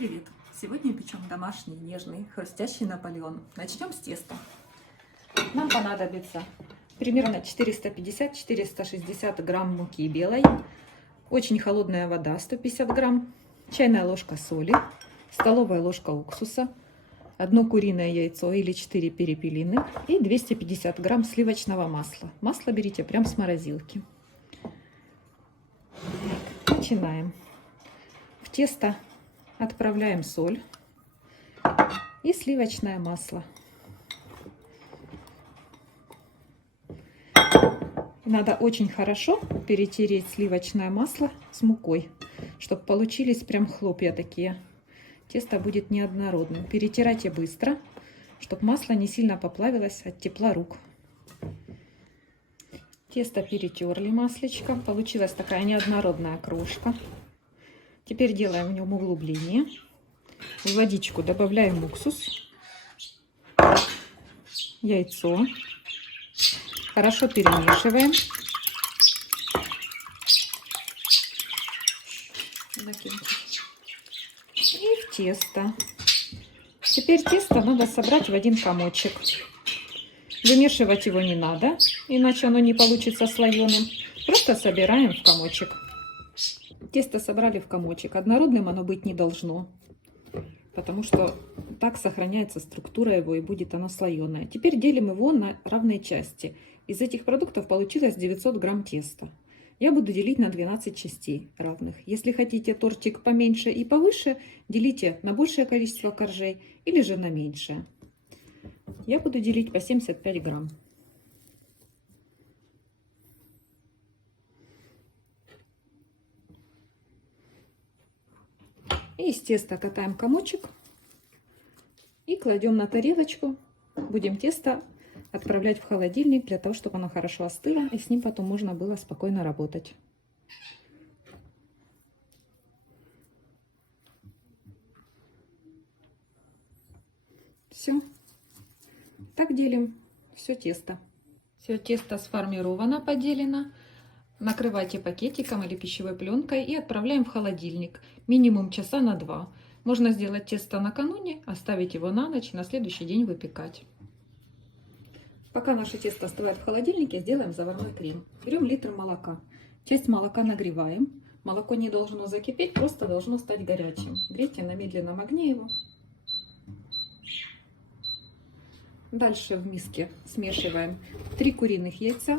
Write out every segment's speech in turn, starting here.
Привет! Сегодня печем домашний, нежный, хрустящий Наполеон. Начнем с теста. Нам понадобится примерно 450-460 грамм муки белой, очень холодная вода 150 грамм, чайная ложка соли, столовая ложка уксуса, одно куриное яйцо или 4 перепелиных и 250 грамм сливочного масла. Масло берите прям с морозилки. Начинаем. В тесто отправляем соль и сливочное масло. Надо очень хорошо перетереть сливочное масло с мукой, чтобы получились прям хлопья такие. Тесто будет неоднородным. Перетирайте быстро, чтобы масло не сильно поплавилось от тепла рук. Тесто перетерли маслечком. Получилась такая неоднородная крошка. Теперь делаем в нем углубление. В водичку добавляем уксус, яйцо. Хорошо перемешиваем. И в тесто. Теперь тесто надо собрать в один комочек. Вымешивать его не надо, иначе оно не получится слоеным. Просто собираем в комочек. Тесто собрали в комочек. Однородным оно быть не должно, потому что так сохраняется структура его и будет оно слоеное. Теперь делим его на равные части. Из этих продуктов получилось 900 грамм теста. Я буду делить на 12 частей равных. Если хотите тортик поменьше и повыше, делите на большее количество коржей или же на меньшее. Я буду делить по 75 грамм. И из теста катаем комочек и кладем на тарелочку. Будем тесто отправлять в холодильник для того, чтобы оно хорошо остыло, и с ним потом можно было спокойно работать. Все. Так делим все тесто. Все тесто сформировано, поделено. Накрывайте пакетиком или пищевой пленкой и отправляем в холодильник. Минимум часа на 2. Можно сделать тесто накануне, оставить его на ночь, на следующий день выпекать. Пока наше тесто остывает в холодильнике, сделаем заварной крем. Берем литр молока. Часть молока нагреваем. Молоко не должно закипеть, просто должно стать горячим. Грейте на медленном огне его. Дальше в миске смешиваем 3 куриных яйца.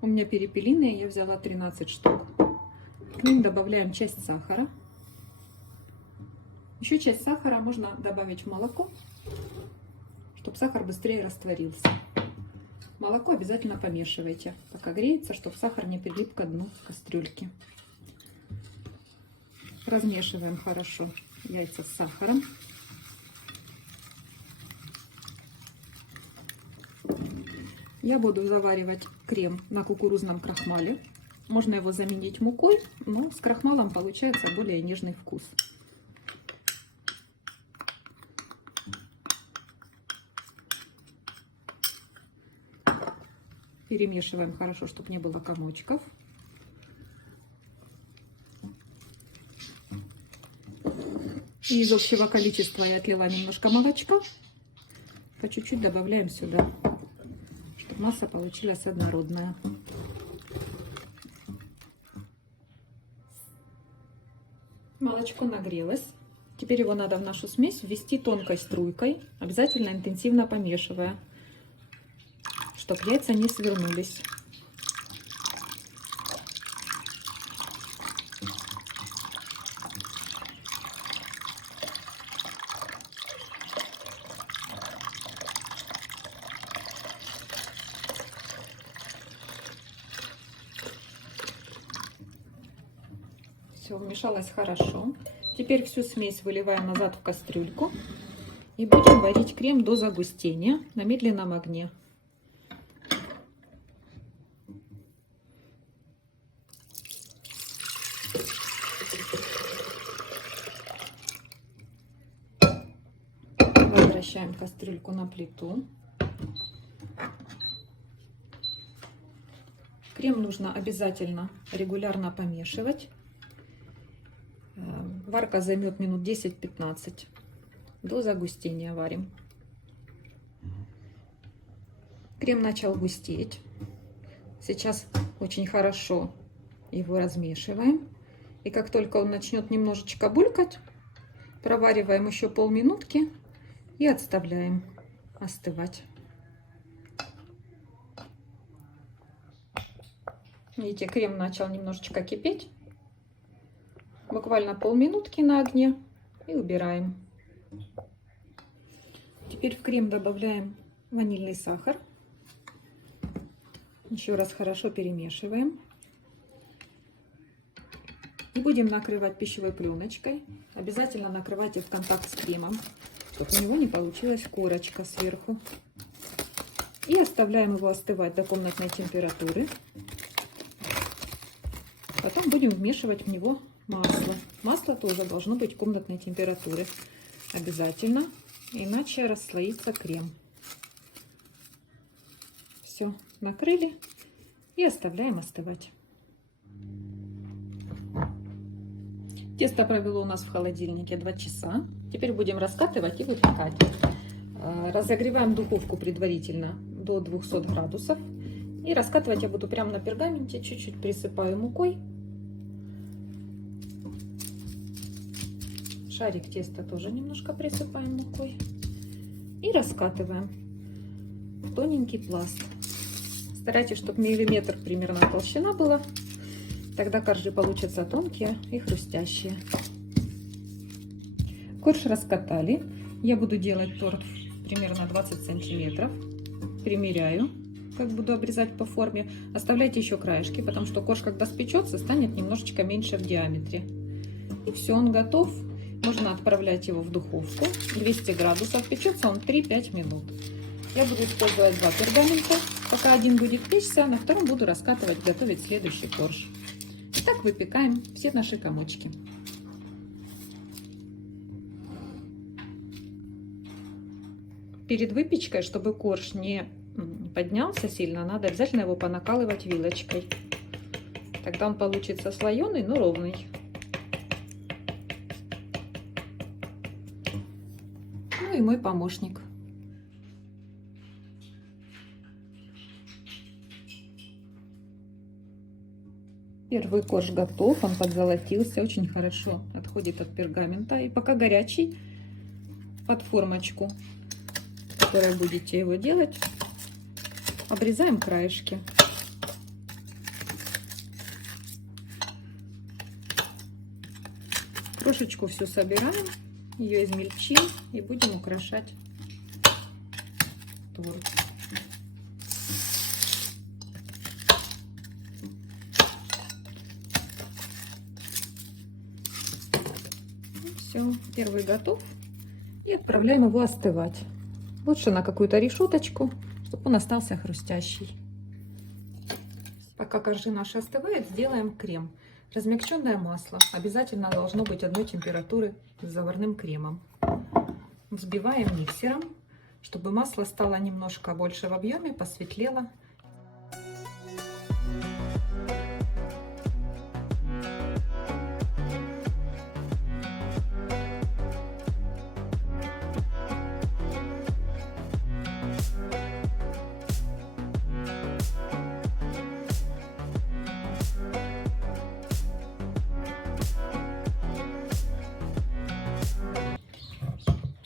У меня перепелиные, я взяла 13 штук. К ним добавляем часть сахара. Еще часть сахара можно добавить в молоко, чтобы сахар быстрее растворился. Молоко обязательно помешивайте, пока греется, чтобы сахар не прилип к дну кастрюльки. Размешиваем хорошо яйца с сахаром. Я буду заваривать крем на кукурузном крахмале. Можно его заменить мукой, но с крахмалом получается более нежный вкус. Перемешиваем хорошо, чтобы не было комочков. И из общего количества я отлила немножко молочка. По чуть-чуть добавляем сюда, чтобы масса получилась однородная. Молочко нагрелось. Теперь его надо в нашу смесь ввести тонкой струйкой, обязательно интенсивно помешивая, чтобы яйца не свернулись. Все вмешалось хорошо. Теперь всю смесь выливаем назад в кастрюльку и будем варить крем до загустения на медленном огне. Возвращаем кастрюльку на плиту. Крем нужно обязательно регулярно помешивать. Варка займет минут 10-15. До загустения варим. Крем начал густеть. Сейчас очень хорошо его размешиваем. И как только он начнет немножечко булькать, провариваем еще полминутки и отставляем остывать. Видите, крем начал немножечко кипеть. Буквально полминутки на огне и убираем. Теперь в крем добавляем ванильный сахар. Еще раз хорошо перемешиваем. И будем накрывать пищевой пленочкой. Обязательно накрывайте в контакт с кремом, чтобы у него не получилась корочка сверху. И оставляем его остывать до комнатной температуры. Потом будем вмешивать в него масло. Масло тоже должно быть комнатной температуры. Обязательно, иначе расслоится крем. Все, накрыли и оставляем остывать. Тесто провело у нас в холодильнике 2 часа. Теперь будем раскатывать и выпекать. Разогреваем духовку предварительно до 200 градусов. И раскатывать я буду прямо на пергаменте. Чуть-чуть присыпаю мукой. Шарик теста тоже немножко присыпаем мукой. И раскатываем в тоненький пласт. Старайтесь, чтобы миллиметр примерно толщина была. Тогда коржи получатся тонкие и хрустящие. Корж раскатали. Я буду делать торт примерно 20 сантиметров. Примеряю, как буду обрезать по форме. Оставляйте еще краешки, потому что корж, когда спечется, станет немножечко меньше в диаметре. И все, он готов. Можно отправлять его в духовку. 200 градусов. Печется он 3-5 минут. Я буду использовать 2 пергамента. Пока один будет печься, на втором буду раскатывать, готовить следующий корж. И так выпекаем все наши комочки. Перед выпечкой, чтобы корж не поднялся сильно, надо обязательно его понакалывать вилочкой. Тогда он получится слоеный, но ровный. Ну и мой помощник. Первый корж готов, он подзолотился, очень хорошо отходит от пергамента. И пока горячий, под формочку, в которой будете его делать, обрезаем краешки. Крошечку всю собираем, ее измельчим и будем украшать торт. Все, первый готов. И отправляем его остывать. Лучше на какую-то решеточку, чтобы он остался хрустящий. Пока коржи наши остывают, сделаем крем. Размягченное масло обязательно должно быть одной температуры с заварным кремом. Взбиваем миксером, чтобы масло стало немножко больше в объеме, посветлело.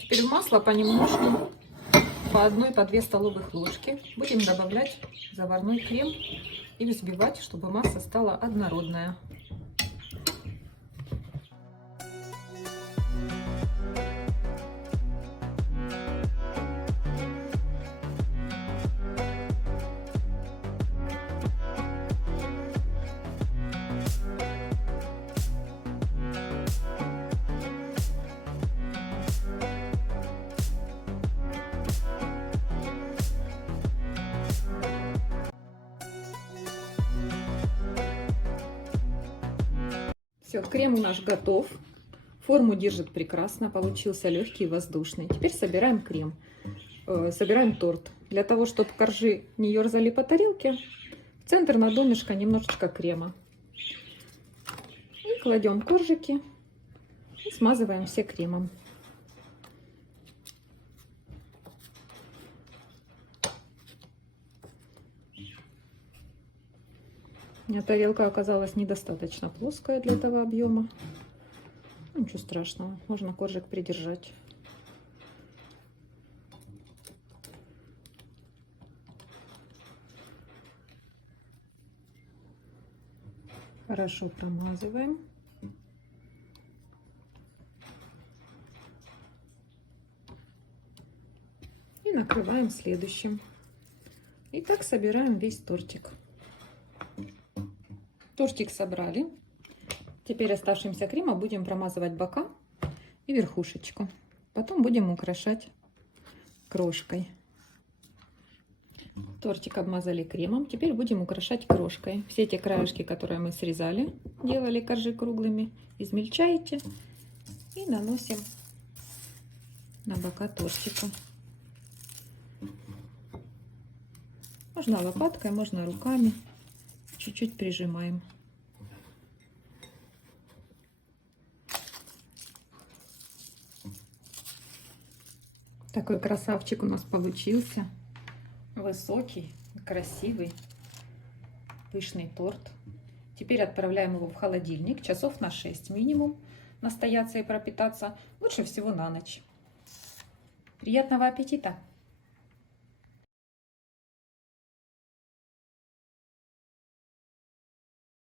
Теперь в масло понемножку, по 1-2 столовых ложки, будем добавлять заварной крем и взбивать, чтобы масса стала однородная. Все, крем наш готов. Форму держит прекрасно, получился легкий и воздушный. Теперь собираем крем, собираем торт. Для того, чтобы коржи не ерзали по тарелке, в центр на донышко немножечко крема. И кладем коржики И смазываем все кремом. У меня тарелка оказалась недостаточно плоская для этого объема. Ничего страшного, можно коржик придержать. Хорошо промазываем. И накрываем следующим. И так собираем весь тортик. Тортик собрали. Теперь оставшимся кремом будем промазывать бока и верхушечку. Потом будем украшать крошкой. Тортик обмазали кремом. Теперь будем украшать крошкой. Все эти краешки, которые мы срезали, делали коржи круглыми, измельчаете и наносим на бока тортика. Можно лопаткой, можно руками. Чуть-чуть прижимаем. Такой красавчик у нас получился. Высокий, красивый, пышный торт. Теперь отправляем его в холодильник часов на 6 минимум. Настояться и пропитаться. Лучше всего на ночь. Приятного аппетита!